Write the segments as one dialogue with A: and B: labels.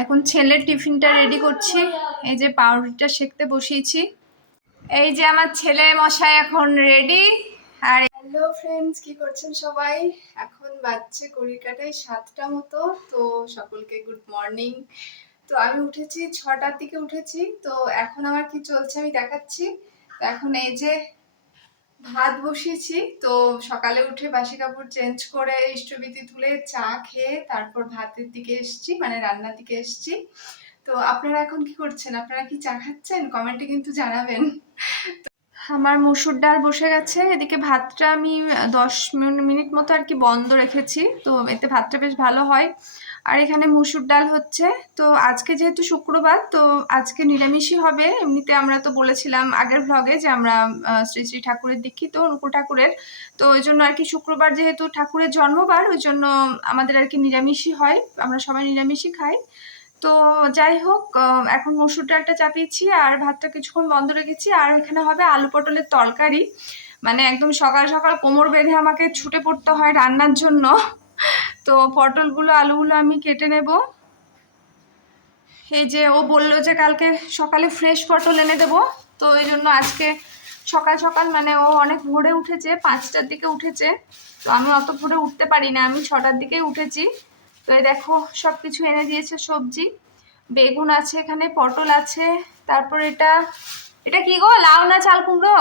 A: এখন ছেলের টিফিনটা রেডি করছি। এই যে পাউরুটিটা সেকতে বসিয়েছি। এই যে আমার ছেলে মশাই এখন রেডি। আর হ্যালো ফ্রেন্ডস কি করছেন সবাই? এখন বাজছে ঘড়ির কাটায় সাতটা মতো, তো সকলকে গুড মর্নিং তো আমি উঠেছি, ছটার দিকে উঠেছি, তো এখন আমার কি চলছে আমি দেখাচ্ছি। তো এখন এই যে ভাত বসিয়েছি, তো সকালে উঠে বাসি কাপড় চেঞ্জ করে ইষ্টবিতি তুলে চা খেয়ে তারপর ভাতের দিকে এসেছি মানে রান্নার দিকে এসেছি। তো আপনারা এখন কি করছেন? আপনারা কি চা খাচ্ছেন? কমেন্টে কিন্তু জানাবেন। আমার মসুর ডাল বসে গেছে, এদিকে ভাতটা আমি দশ মিন- মিনিট মতো আর কি বন্ধ রেখেছি, তো এতে ভাতটা বেশ ভালো হয়। আর এখানে মুসুর ডাল হচ্ছে। তো আজকে যেহেতু শুক্রবার, তো আজকে নিরামিষই হবে। এমনিতে আমরা তো বলেছিলাম আগের ভ্লগে যে আমরা শ্রী শ্রী ঠাকুরের দীক্ষিত অনুকূল ঠাকুরের। তো ওই জন্য আর কি শুক্রবার যেহেতু ঠাকুরের জন্মবার, ওই জন্য আমাদের আর কি নিরামিষই হয়। আমরা সবাই নিরামিষই খাই। তো যাই হোক এখন মসুর ডালটা চাপিয়েছি আর ভাতটা কিছুক্ষণ বন্ধ রেখেছি। আর এখানে হবে আলু পটলের তরকারি। মানে একদম সকাল সকাল কোমর বেঁধে আমাকে ছুটে পড়তে হয় রান্নার জন্য। তো পটলগুলো, আলুগুলো আমি কেটে নেব। এই যে ও বলল যে কালকে সকালে ফ্রেশ পটল এনে দেবো। তো এই জন্য আজকে সকাল সকাল মানে ও অনেক ভোরে উঠেছে, পাঁচটার দিকে উঠেছে। তো আমি অত ভোরে উঠতে পারি না, আমি ছটার দিকেই উঠেছি। তো এই দেখো সব কিছু এনে দিয়েছে সবজি। বেগুন আছে এখানে, পটল আছে, তারপর এটা এটা কি গো, লাউ না চাল কুমড়ো?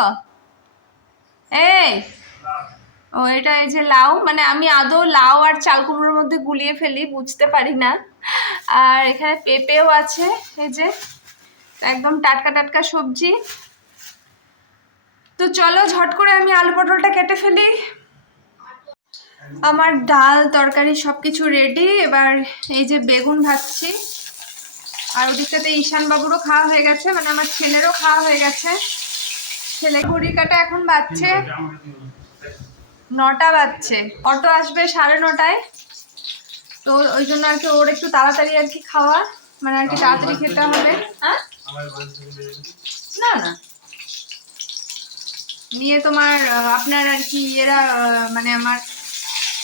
A: এই ও, এটা এই যে লাউ মানে আমি আদৌ লাউ আর চাল কুমড়োর মধ্যে গুলিয়ে ফেলি, বুঝতে পারি না। আর এখানে পেঁপেও আছে, এই যে, একদম টাটকা টাটকা সবজি। তো চলো ঝট করে আমি আলু পটলটা কেটে ফেলি। আমার ডাল, তরকারি সব কিছু রেডি এবার এই যে বেগুন ভাজছি। আর ওদিকটাতে ঈশান বাবুরও খাওয়া হয়ে গেছে মানে আমার ছেলেরও খাওয়া হয়ে গেছে। ছেলে ঘড়ি কাটা এখন বাজছে। নটা বাজছে। অটো আসবে সাড়ে নটায়। তো ওই জন্য আর কি ওর একটু তাড়াতাড়ি আর কি খাওয়া মানে আর কি তাড়াতাড়ি খেতে হবে। হ্যাঁ? না না। নিয়ে তোমার আপনার আর কি এরা আহ, মানে আমার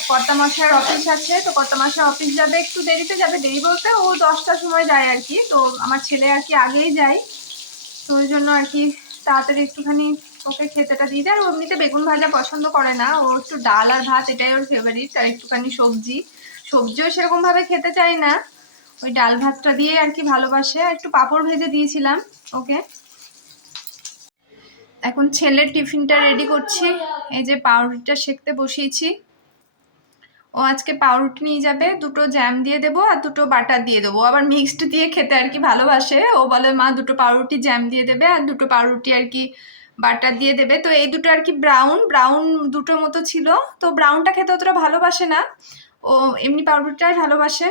A: কর্তা মশাইয়ের অফিস আছে। তো কর্তা মশাই অফিস যাবে একটু দেরিতে যাবে দেরি বলতে ও দশটার সময় যায় আর কি। তো আমার ছেলে আর কি আগেই যায়। তো ওই জন্য আর কি তাড়াতাড়ি একটুখানি ওকে খেতেটা দিয়ে দেয়, আর এমনিতে বেগুন ভাজা পছন্দ করে না। ও একটু ডাল আর ভাত, এটাই ওর ফেভারিট আর একটুখানি সবজি। সবজিও সেরকমভাবে খেতে চায় না। ওই ডাল ভাতটা দিয়ে আর কি ভালোবাসে। একটু পাঁপড় ভেজে দিয়েছিলাম ওকে। এখন ছেলের টিফিনটা রেডি করছি। এই যে পাউরুটিটা সেকতে বসিয়েছি। ও আজকে পাউরুটি নিয়ে যাবে, দুটো জ্যাম দিয়ে দেবো আর দুটো বাটার দিয়ে দেবো। আবার মিক্সড দিয়ে খেতে আর কি ভালোবাসে। ও বলে, মা, দুটো পাউরুটি জ্যাম দিয়ে দেবে আর দুটো পাউরুটি আর কি বাটার দিয়ে দেবে। তো এই দুটো আর কি ব্রাউন ব্রাউন দুটো মতো ছিল। তো ব্রাউনটা খেতে অতটা ভালোবাসে না। ও এমনি পাউরুটিটাই ভালোবাসে।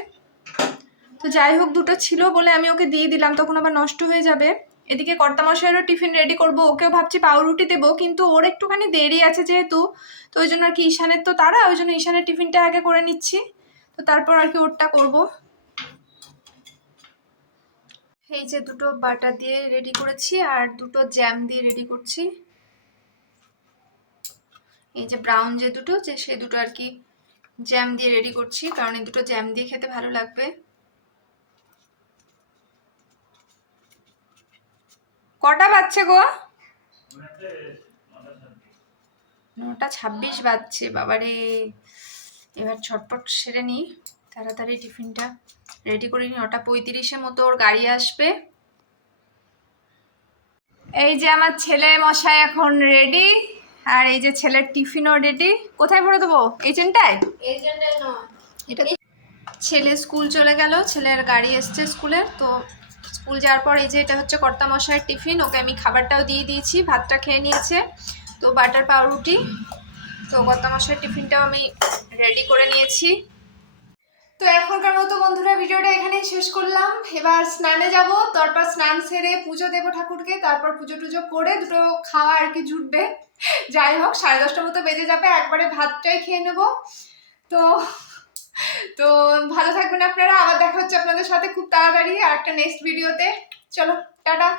A: তো যাই হোক, দুটো ছিল বলে আমি ওকে দিয়ে দিলাম। তখন আবার নষ্ট হয়ে যাবে। এদিকে কর্তামশাইয়েরও টিফিন রেডি করব। ওকেও ভাবছি পাউরুটি দেবো, কিন্তু ওর একটুখানি দেরি আছে যেহেতু। তো ওই জন্য আর কি ঈশানের তো তারা, ওই জন্য ঈশানের টিফিনটা আগে করে নিচ্ছি। তো তারপর আর কি ওরটা করব। এই যে দুটো বাটার দিয়ে রেডি করেছি আর দুটো জ্যাম দিয়ে রেডি করছি। এই যে ব্রাউন যে দুটো, যে সেই দুটো আর কি জ্যাম দিয়ে রেডি করছি, কারণ এই দুটো জ্যাম দিয়ে খেতে ভালো লাগবে। কটা বাজছে গো? নটা ছাব্বিশ বাজছে, বাবারে। এবার ছটপট সেরে নিই। তাড়াতাড়ি টিফিনটা রেডি করে নিই নটা পঁয়ত্রিশের মতো ওর গাড়ি আসবে। এই যে আমার ছেলে মশাই এখন রেডি আর এই যে ছেলের টিফিনও রেডি কোথায় ভরে দেবো? এই চেনটায়? এটা ছেলে স্কুল চলে গেল ছেলের গাড়ি এসছে স্কুলে তো স্কুল যাওয়ার পর এই যে এটা হচ্ছে কর্তা মশাইয়ের টিফিন ওকে আমি খাবারটাও দিয়ে দিয়েছি ভাতটা খেয়ে নিয়েছে তো বাটার পাউরুটি তো কর্তা মশাইয়ের টিফিনটাও আমি রেডি করে নিয়েছি। তো এখনকার মতো বন্ধুরা ভিডিওটা এখানেই শেষ করলাম। এবার স্নানে যাব, তারপর স্নান সেরে পুজো দেবো ঠাকুরকে, তারপর পুজো টুজো করে দুটো খাওয়া আর কি জুটবে। যাই হোক, সাড়ে দশটার মতো বেজে যাবে, একবারে ভাতটাই খেয়ে নেব। তো তো ভালো থাকবেন আপনারা, আবার দেখা হচ্ছে আপনাদের সাথে খুব তাড়াতাড়ি আর একটা নেক্সট ভিডিওতে চলো, টাটা।